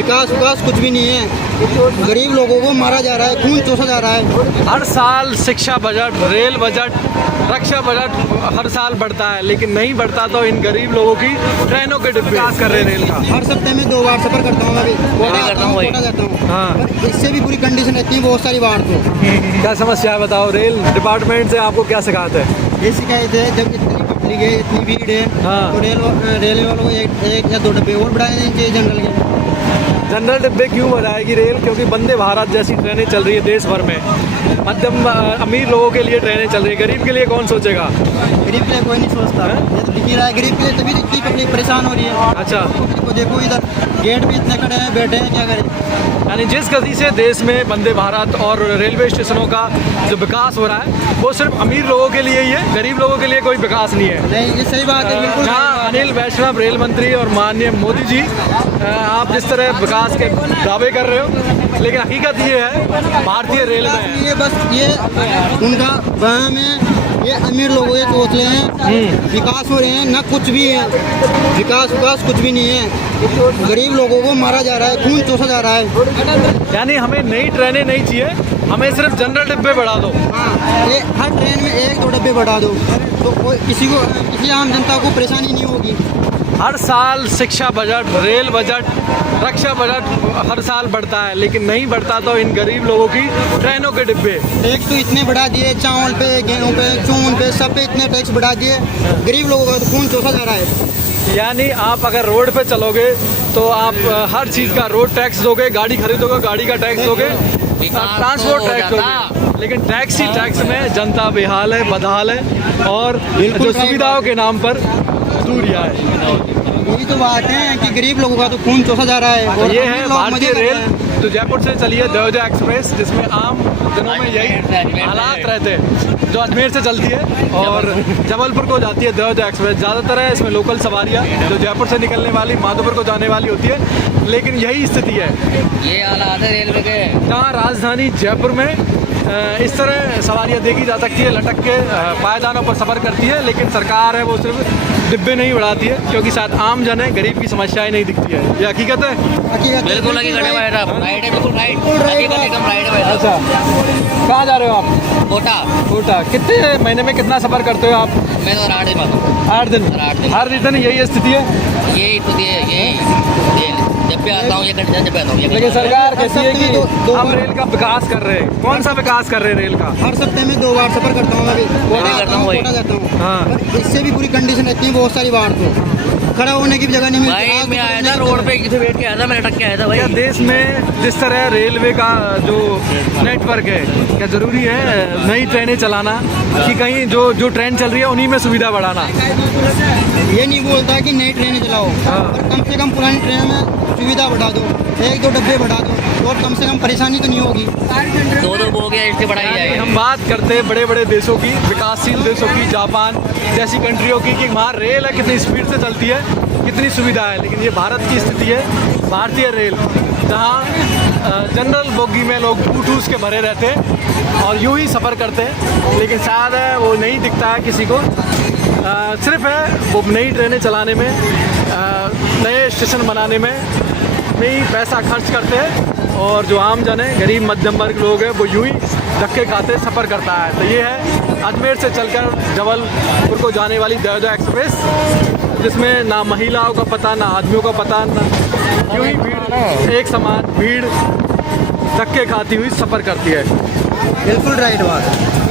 विकास विकास कुछ भी नहीं है। गरीब लोगों को मारा जा रहा है, खून चूसा जा रहा है। हर साल शिक्षा बजट, रेल बजट, रक्षा बजट हर साल बढ़ता है, लेकिन नहीं बढ़ता तो इन गरीब लोगों की ट्रेनों के डिब्बे विकास कर रहे हैं रेल का। हर सप्ताह में 2 बार सफर करता हूँ मैं भी, कोटा जाता हूँ। हाँ, पर इससे भी बुरी कंडीशन रहती है बहुत सारी बार। तो क्या समस्या है बताओ? रेल डिपार्टमेंट से आपको क्या शिकायत है? ये शिकायत है, जब इतनी पब्लिक है, इतनी भीड़ है, हाँ। तो रेलवे वालों को एक या 2 डब्बे और बढ़ाने चाहिए जनरल के। जनरल डिब्बे क्यों बढ़ाएगी रेल? क्योंकि वंदे भारत जैसी ट्रेनें चल रही है देश भर में। मध्यम अमीर लोगों के लिए ट्रेनें चल रही है, गरीब के लिए कौन सोचेगा? गरीब के लिए कोई नहीं सोचता है। ये तो दिख ही रहा है, गरीब के लिए तभी इतनी पब्लिक परेशान हो रही है। अच्छा, तो देखो इधर गेट भी इतने खड़े हैं, बैठे हैं, क्या करें। यानी जिस गति से देश में वंदे भारत और रेलवे स्टेशनों का जो विकास हो रहा है वो सिर्फ अमीर लोगों के लिए ही है, गरीब लोगों के लिए कोई विकास नहीं है। नहीं, ये सही बात है, बिल्कुल। जहाँ अनिल वैष्णव रेल मंत्री और माननीय मोदी जी, आप जिस तरह विकास के दावे कर रहे हो, लेकिन हकीकत ये है भारतीय रेल में ये बस ये उनका वहम है। ये अमीर लोग ये सोच रहे हैं विकास हो रहे हैं, ना कुछ भी है। विकास विकास कुछ भी नहीं है। गरीब लोगों को मारा जा रहा है, खून चूसा जा रहा है। यानी हमें नई ट्रेनें नहीं चाहिए, हमें सिर्फ जनरल डिब्बे बढ़ा दो। हाँ, ये हर ट्रेन में 1-2 डब्बे बढ़ा दो, तो कोई किसी आम जनता को परेशानी नहीं होगी। हर साल शिक्षा बजट, रेल बजट, रक्षा बजट हर साल बढ़ता है, लेकिन नहीं बढ़ता तो इन गरीब लोगों की ट्रेनों के डिब्बे। टैक्स तो इतने बढ़ा दिए, चावल पे, गेहूं पे, चून पे, सब पे इतने टैक्स बढ़ा दिए। गरीब लोगों का तो खून चूसा जा रहा है। यानी आप अगर रोड पे चलोगे तो आप हर चीज़ का रोड टैक्स दोगे, गाड़ी खरीदोगे गाड़ी का टैक्स दोगे, ट्रांसपोर्ट टैक्स दोगे, लेकिन टैक्स ही टैक्स में जनता बेहाल है, बदहाल है और जो सुविधाओं के नाम पर दूरिया है। यही तो बात है कि गरीब लोगों का तो खून चूसा जा रहा है। और ये है लोग भारतीय मजे कर रहे रेल हैं। जो जयपुर से चली है, दयोजा एक्सप्रेस, जिसमें आम दिनों में यही हालात रहते हैं, जो अजमेर से चलती है और जबलपुर को जाती है दयोजा एक्सप्रेस। ज़्यादातर है इसमें लोकल सवारियाँ जो जयपुर से निकलने वाली माधोपुर को जाने वाली होती है, लेकिन यही स्थिति है। ये हालात है रेलवे के। जहाँ राजधानी जयपुर में इस तरह सवारियाँ देखी जा सकती है, लटक के पायदानों पर सफ़र करती है, लेकिन सरकार है वो सिर्फ डिब्बे नहीं बढ़ाती है, क्योंकि शायद आम जन है, गरीब की समस्याएं नहीं दिखती है। ये हकीकत है। बिल्कुल राइट है, बिल्कुल राइट, हकीकत एकदम राइट है भाई साहब। अच्छा, कहाँ जा रहे हो आप? कोटा। कोटा। कितने महीने में कितना सफ़र करते हो आप? मैं तो 8 दिन बाद हूँ। 8 दिन। 8 दिन। हर दिन यही स्थिति है। यही तो यही जब भी आता हूँ ये कंडीशन, जब भी आता हूँ ये लेकिन सरकार कहती है कि दो हम बार- रेल का विकास कर रहे हैं। कौन सा विकास कर रहे हैं रेल का? हर सप्ताह में 2 बार सफर करता हूँ मैं भी, कोटा जाता हूँ। हाँ। पर इससे भी बुरी कंडीशन रहती है बहुत सारी बार। तो खड़ा होने की भी जगह नहीं मिलती। भाई मैं आया था रोड पे, किसी वेट के आया था, मैंने अटक के आया था भाई। क्या देश में जिस तरह रेलवे का जो नेटवर्क है, क्या ज़रूरी है नई ट्रेनें चलाना, कि कहीं जो ट्रेन चल रही है उन्हीं में सुविधा बढ़ाना? ये नहीं बोलता कि नई ट्रेनें चलाओ, हाँ। पर कम से कम पुरानी ट्रेन में सुविधा बढ़ा दो, 1-2 डब्बे बढ़ा दो, और कम से कम परेशानी तो नहीं होगी। 2 बोगियाँ इससे बढ़ाई यानी जाए। हम बात करते हैं बड़े बड़े देशों की, विकासशील देशों की, जापान जैसी कंट्रियों की, कि वहाँ रेल है कितनी स्पीड से चलती है, कितनी सुविधा है। लेकिन ये भारत की स्थिति है, भारतीय रेल, जहाँ जनरल बोगी में लोग ठूस के भरे रहते हैं और यूं ही सफ़र करते हैं, लेकिन शायद है वो नहीं दिखता है किसी को। सिर्फ है वो नई ट्रेनें चलाने में, नए स्टेशन बनाने में ही पैसा खर्च करते हैं, और जो आम जन है, गरीब मध्यम वर्ग लोग हैं, वो यूं ही धक्के खाते सफ़र करता है। तो ये है अजमेर से चलकर जबलपुर को जाने वाली दयोजा एक्सप्रेस, जिसमें ना महिलाओं का पता, ना आदमियों का पता, ना यूं ही भीड़, एक समान भीड़ धक्के खाती हुई सफ़र करती है। बिल्कुल राइट बात।